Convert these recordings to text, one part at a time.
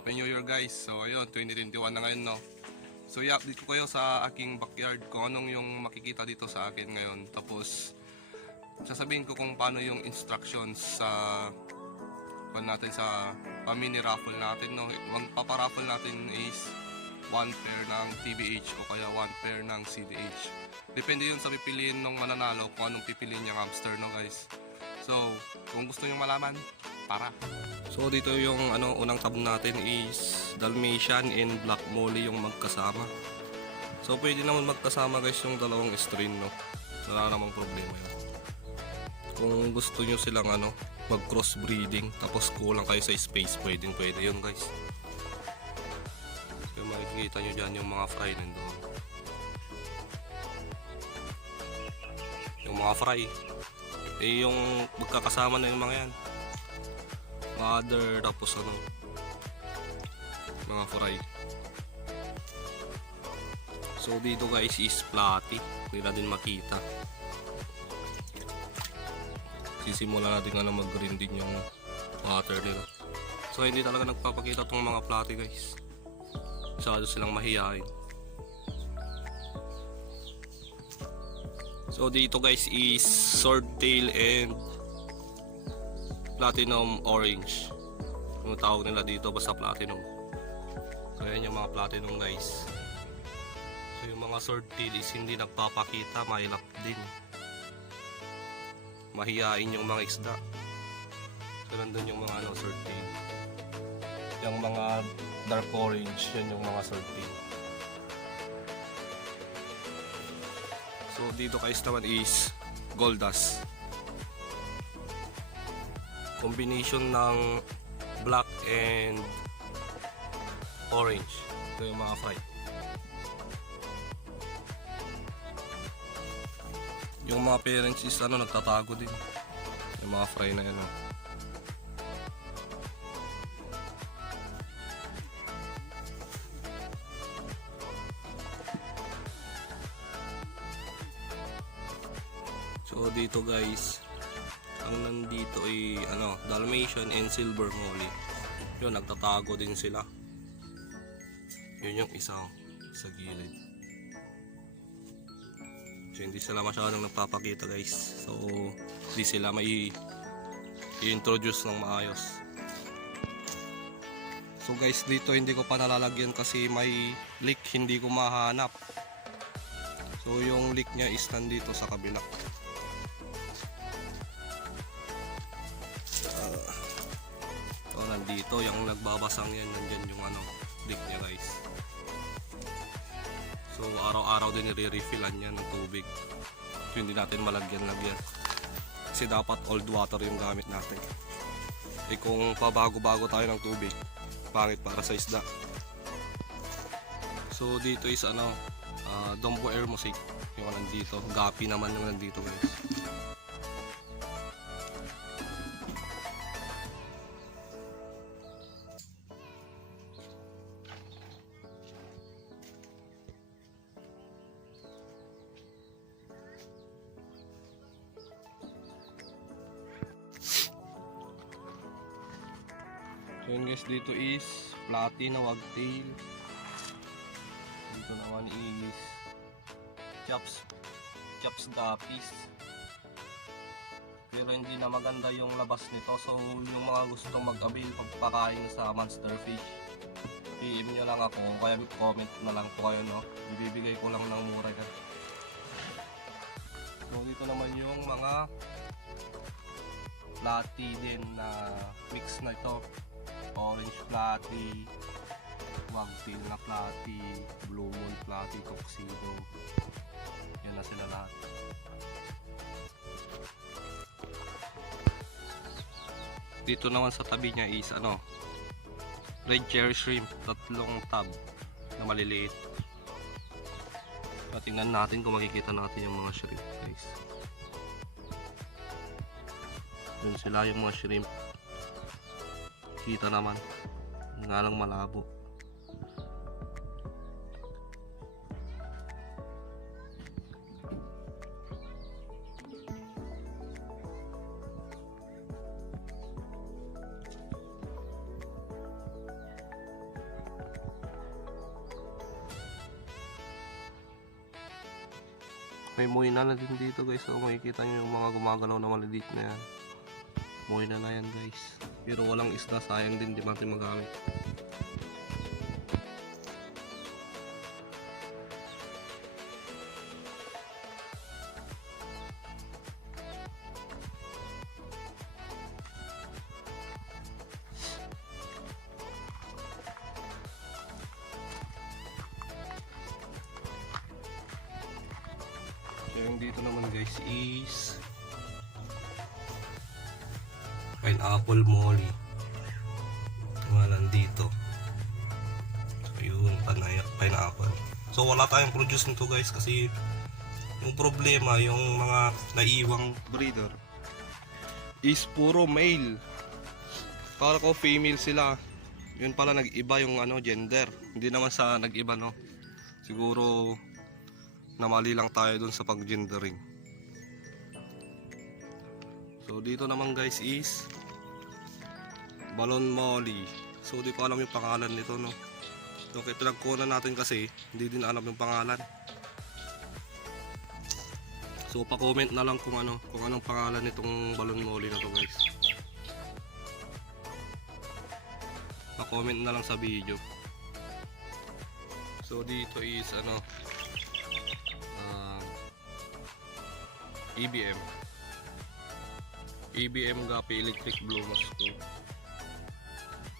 Happy New Year guys. So ayun, 2021 na ngayon no. So i-update ko kayo sa aking backyard kung anong yung makikita dito sa akin ngayon. Tapos sasabihin ko kung paano yung instructions sa natin sa mini raffle natin no. Magpaparaffle natin is 1 pair ng TBH o kaya 1 pair ng CDH. Depende yun sa pipiliin ng mananalo kung anong pipiliin niyang hamster no guys. So kung gusto niyo malaman, para. So dito yung unang tab natin is Dalmatian and Black Molly yung magkasama. So pwede naman magkasama guys yung dalawang strain no. Wala namang problema yun. Kung gusto nyo silang mag cross breeding tapos kulang kayo sa space, pwede yun guys. So makikita nyo dyan yung mga fry nandoon. Yung mga fry yung magkakasama na yung mga yan. Mother tapos mga fry. So dito guys is platy, hindi natin makita. Sisimula natin mag-green din yung water nila. So hindi talaga nagpapakita tong mga platy guys. Masyado silang mahihain. So dito guys is swordtail and platinum orange. Yung tawag nila dito basta platinum. So yan yung mga platinum guys. So yung mga swordtail is hindi nagpapakita, mailap din. Mahihain yung mga isda. So nandun yung mga swordtail. Yung mga dark orange, yun yung mga swordtail. So dito guys naman is Goldas. Combination ng black and orange. Ito yung mga fry. Yung mga parents is nagtatago din. Yung mga fry na yan. So dito guys, ang nandito ay Dalmatian and Silver Molly. Yun, nagtatago din sila. Yun yung isang sa gilid. So hindi sila masyadong nagpapakita guys. So hindi sila may i-introduce ng maayos. So guys, dito hindi ko pa nalalagyan kasi may leak, hindi ko mahanap. So yung leak nya is nandito sa kabila. Nandito yung nagbabasang yan, nandyan yung leak nya guys. So araw-araw din nire-refillan yan ng tubig. So hindi natin malagyan-lagyan kasi dapat old water yung gamit natin. Kung pabago-bago tayo ng tubig, pangit para sa isda. So dito is Dombo Air Music yung nandito. Gapi naman yung nandito guys. So yun guys, dito is platy na wagtail. Dito naman is chops guppies. Pero hindi na maganda yung labas nito. So yung mga gustong mag-avail pagpakain sa monster fish, PM nyo lang ako, kaya comment na lang po kayo no. Ibibigay ko lang ng mura yan. So dito naman yung mga platy din na mix na ito. Orange platy, wagtail na platy, blue moon platy, tuxedo. Yan na sila lahat. Dito naman sa tabi niya is red cherry shrimp, tatlong tab na maliliit. Tingnan natin kung makikita natin yung mga shrimp guys. Yun sila yung mga shrimp. Kita naman, nga lang malabo. May muina na din dito guys. So makikita nyo yung mga gumagalaw na maliliit na yan. Muina na yan guys. Pero walang isda, sayang din, di natin magamit. So yung dito naman guys is pineapple molly. Pangalan dito. So yun, pineapple. So wala tayong produce nito guys kasi yung problema, yung mga naiwang breeder is puro male. Para ko female sila. Yun pala nag-iba yung gender. Hindi naman sa nag-iba no. Siguro namali lang tayo dun sa pag-gendering. So dito naman guys is balon molly. So di ko alam yung pangalan nito no. So kaya pinagkunan natin kasi hindi din alam yung pangalan. So pa-comment na lang kung anong pangalan nitong balon molly na to guys. Pa-comment na lang sa video. So dito is EBM Gapi Electric Blue Moscow.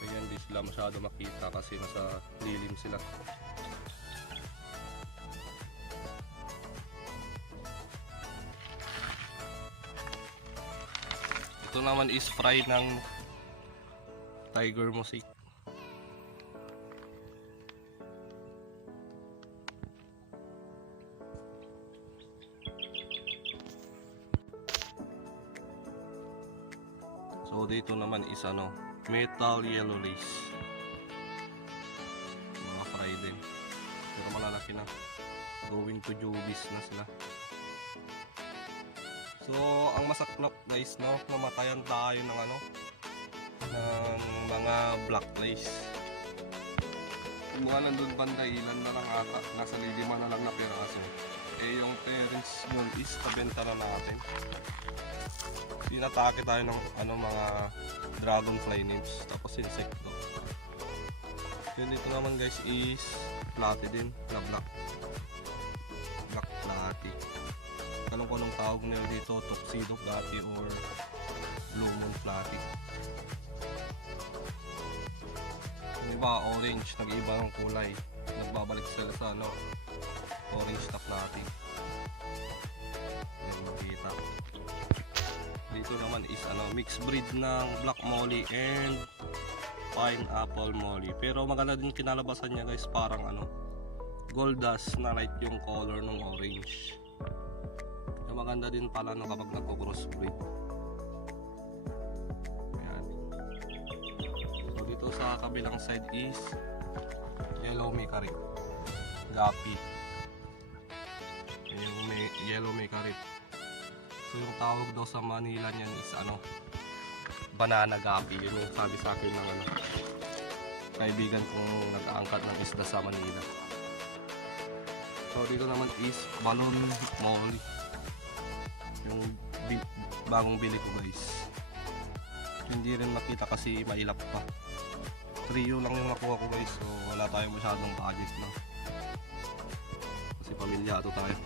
Ayan, di sila masyado makita kasi nasa lilim sila. Ito naman is fry ng Tiger Mosaic. So dito naman is metal yellow lace. Mga fry din. Pero malalaki na. Going to Jubis na sila. So ang masaklap guys mamatayan tayo ng ng mga black lace. Kung mga nandun banda, ilan na lang ata. Nasa 5 na lang na piraso. Yung parents yun is kabenta na natin. Inatake tayo ng mga dragonfly nymphs tapos insekto. Yun dito naman guys is platy din na black platy. Kalong ko anong tawag nila dito, tuxedo platy or blue moon platy. Yung iba orange, nag-iiba ng kulay, nagbabalik sila sa orange top natin. Yan makita. Dito naman is mixed breed ng black molly and pineapple molly. Pero maganda din kinalabasan niya guys, parang gold dust na light yung color ng orange. So, maganda din pala kapag nagko-crossbreed. Ayan. So dito sa kabilang side is yellow mecarit Gapi. Yung yellow mecarit. So yung tawag daw sa Manila niyan is banana gapi. Yun yung sabi sa akin ng kaibigan kong nag-aangkat ng isda sa Manila. So dito naman is balon molly. Yung bagong bili ko guys. Hindi rin makita kasi mailap pa. Trio lang yung nakuha ko guys. So wala tayong masyadong budget na. Kasi pamilyado tayo.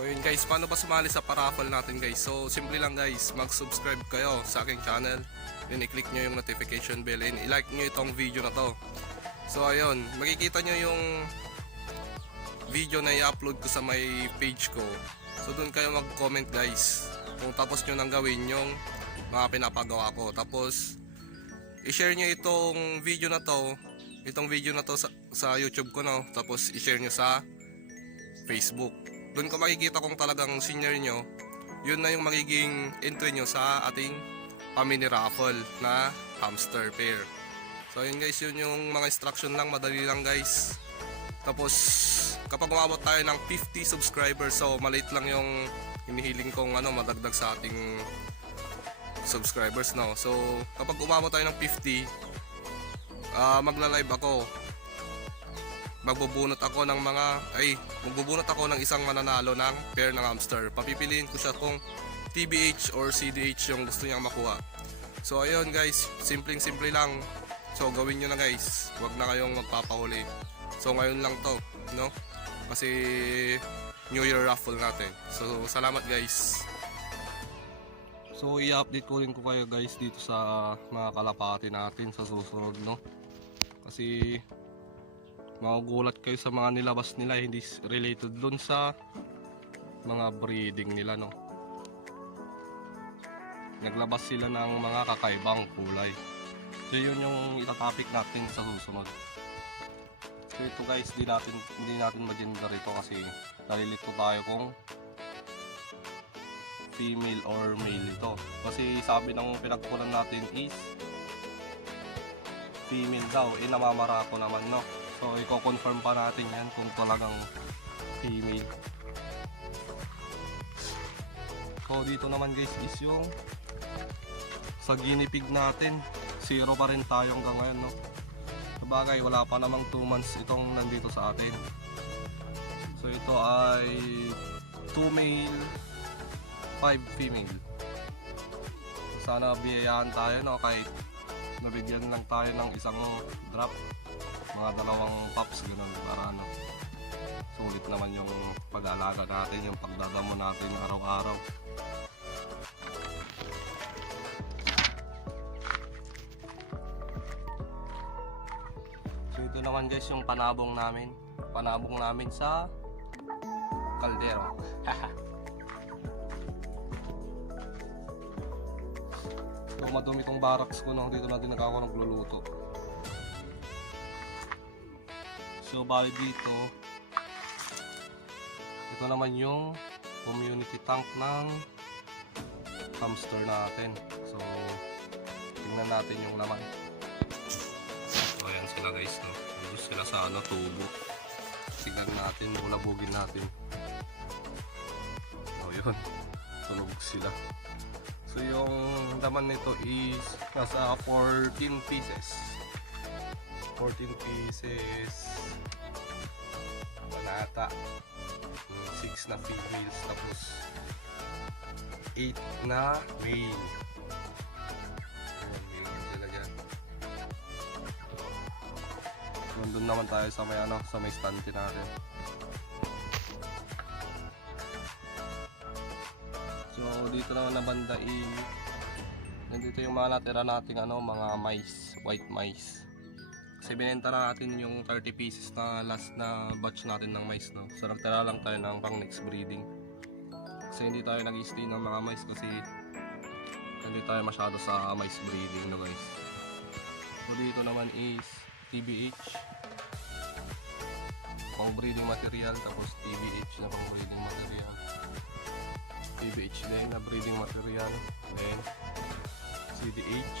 So yun guys, paano ba sumali sa paraffle natin guys? So simple lang guys, mag-subscribe kayo sa aking channel. Then i-click nyo yung notification bell and i-like nyo itong video na to. So ayun, makikita nyo yung video na i-upload ko sa my page ko. So dun kayo mag-comment guys kung tapos nyo nang gawin yung mga pinapagawa ko. Tapos i-share nyo itong video na to sa YouTube ko tapos i-share nyo sa Facebook. Doon ko makikita kung talagang senior nyo, yun na yung magiging entry nyo sa ating pamini raffle na hamster pair. So yun guys, yun yung mga instruction lang, madali lang guys. Tapos kapag umabot tayo ng 50 subscribers, so maliit lang yung hinihiling kong madagdag sa ating subscribers So kapag umabot tayo ng 50, magla-live ako magbubunot ako ng isang mananalo ng pair ng hamster. Papipiliin ko siya kung TBH or CDH yung gusto niyang makuha. So ayun guys, simple lang. So gawin nyo na guys, huwag na kayong magpapahuli. So ngayon lang to, no? Kasi New Year raffle natin. So salamat guys. So i-update ko rin ko kayo guys dito sa mga kalapati natin sa susunod, no? Kasi magugulat kayo sa mga nilabas nila, hindi related dun sa mga breeding nila, no? Naglabas sila ng mga kakaibang kulay. So yun yung itatopic natin sa susunod. So ito guys, hindi natin ma-gender ito kasi nalilito tayo kung female or male ito. Kasi sabi ng pinagkunan natin is female daw, namamara ko naman, no? So i-confirm pa natin yan kung talagang female. So dito naman guys is yung sa guinea pig natin, 0 pa rin tayo hanggang ngayon, no? Sabagay, wala pa namang 2 months itong nandito sa atin. So ito ay 2 male, 5 female. Sana biyayaan tayo, no? Kahit nabigyan lang tayo ng isang drop, mga 2 pups, gano'n, para ano, sulit naman yung pag-alaga natin, yung pagdadamo natin araw-araw. So ito naman guys yung panabong namin sa kaldero. So madumi tong barracks ko, no? Dito na din ako nagluluto. So bali dito, ito naman yung community tank ng hamster natin. So tingnan natin yung laman. So ayan sila guys, no? Nandun sila sa ano, tubo. Tignan natin, bulabugin natin. So yun, tulog sila. So yung laman nito is nasa 14 pieces. 14 pieces. Ata 6 na females, tapos 8 na male. Ayan, sila dyan. Nandun naman tayo sa may ano, sa may stante natin. So dito naman na banda nandito yung mga natira nating ano, mga mice, white mice. Kasi binenta na natin yung 30 pieces na last na batch natin ng mice, no? So nagtira lang tayo ng pang next breeding. Kasi hindi tayo nag-stay ng mga mice kasi hindi tayo masyado sa mice breeding, no guys. So dito naman is TBH, pang breeding material, tapos TBH na pang breeding material. TBH din na breeding material, then CDH.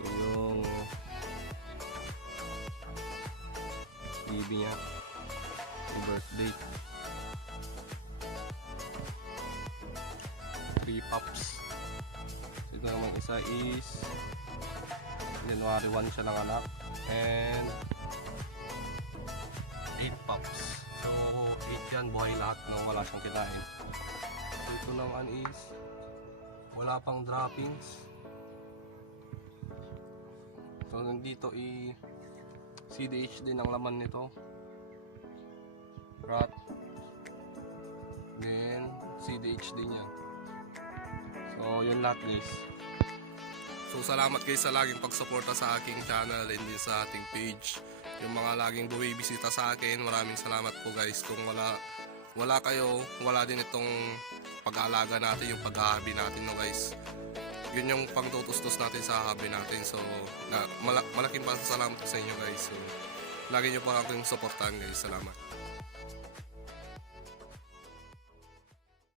So yung baby niya, yung birthday, 3 pups. So ito naman isa is January 1 siya nanganak, and 8 pups. So 8 yan, buhay lahat, no? Wala siyang kinain. So ito naman is wala pang droppings. So nandito CDH din ang laman nito, rat, then CDH din yan. So yun lahat guys. So salamat guys sa laging pagsuporta sa aking channel and din sa ating page. Yung mga laging bumibisita sa akin, maraming salamat po guys. Kung wala kayo, wala din itong pag-aalaga natin, yung pag-hobby natin, no guys. Yun yung pangtutustos natin sa hobby natin. So malaking pasasalamat sa inyo guys. So lagi nyo pa akong supportahan guys. Salamat.